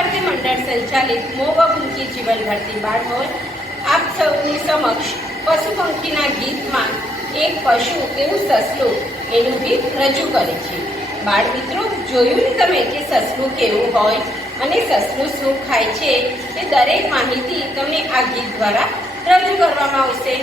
સંચાલિત મોવા ભૂમકી જીવન ભરતી બાળમોલ આપ સૌની સમક્ષ પશુ પંખીના ગીતમાં એક પશુ એવું સસલું એનું ગીત રજૂ કરે છે. બાળ મિત્રો જોયું ને તમે કે સસલું કેવું હોય અને સસલું શું ખાય છે એ દરેક માહિતી તમને આ ગીત દ્વારા રજૂ કરવામાં આવશે.